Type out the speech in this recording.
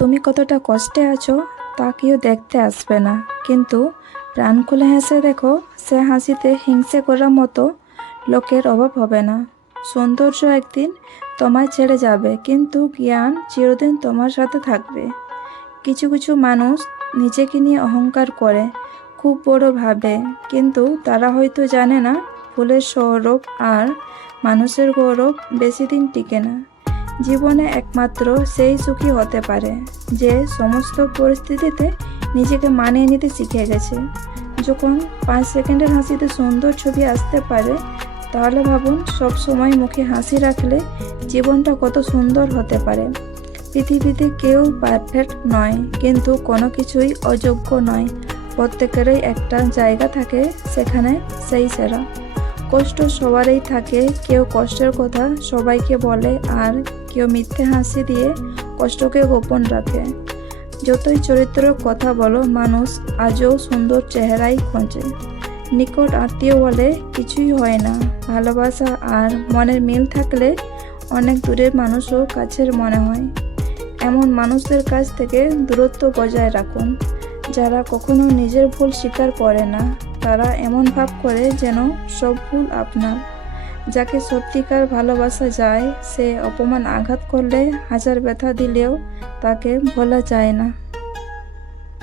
তুমি কতটা কষ্টে আছো তা কেউ দেখতে আসবে না, কিন্তু প্রাণ খুলে হেসে দেখো, সে হাসিতে হিংসে করার মতো লোকের অভাব হবে না। সৌন্দর্য একদিন তোমায় ছেড়ে যাবে, কিন্তু জ্ঞান চিরদিন তোমার সাথে থাকবে। কিছু কিছু মানুষ নিজেকে নিয়ে অহংকার করে, খুব বড় ভাবে, কিন্তু তারা হয়তো জানে না ফুলের সৌরভ আর মানুষের গৌরব বেশি দিন টিকে না। জীবনে একমাত্র সেই সুখী হতে পারে যে সমস্ত পরিস্থিতিতে নিজেকে মানিয়ে নিতে শিখে গেছে। যখন 5 সেকেন্ডের হাসিতে সুন্দর ছবি আসতে পারে, তাহলে ভাবুন সব সময় মুখে হাসি রাখলে জীবনটা কত সুন্দর হতে পারে। পৃথিবীতে কেউ পারফেক্ট নয়, কিন্তু কোনো কিছুই অযোগ্য নয়। প্রত্যেকেরই একটা জায়গা থাকে, সেখানে সেই সেরা। কষ্ট সবারই থাকে, কেউ কষ্টের কথা সবাইকে বলে, আর কেউ মিথ্যে হাসি দিয়ে কষ্টকে গোপন রাখে। যতই চরিত্রের কথা বলো, মানুষ আজও সুন্দর চেহারাই খোঁজে। নিকট আত্মীয় বলে কিছুই হয় না, ভালোবাসা আর মনের মিল থাকলে অনেক দূরের মানুষও কাছের মনে হয়। এমন মানুষদের কাছ থেকে দূরত্ব বজায় রাখুন, যারা কখনো নিজের ভুল স্বীকার করে না। তারা এমন ভাব করে যেন সব ভুল আপনার। যাকে সত্যিকার ভালোবাসা যায়, সে অপমান আঘাত করলে, হাজার ব্যথা দিলেও তাকে ভোলা যায় না।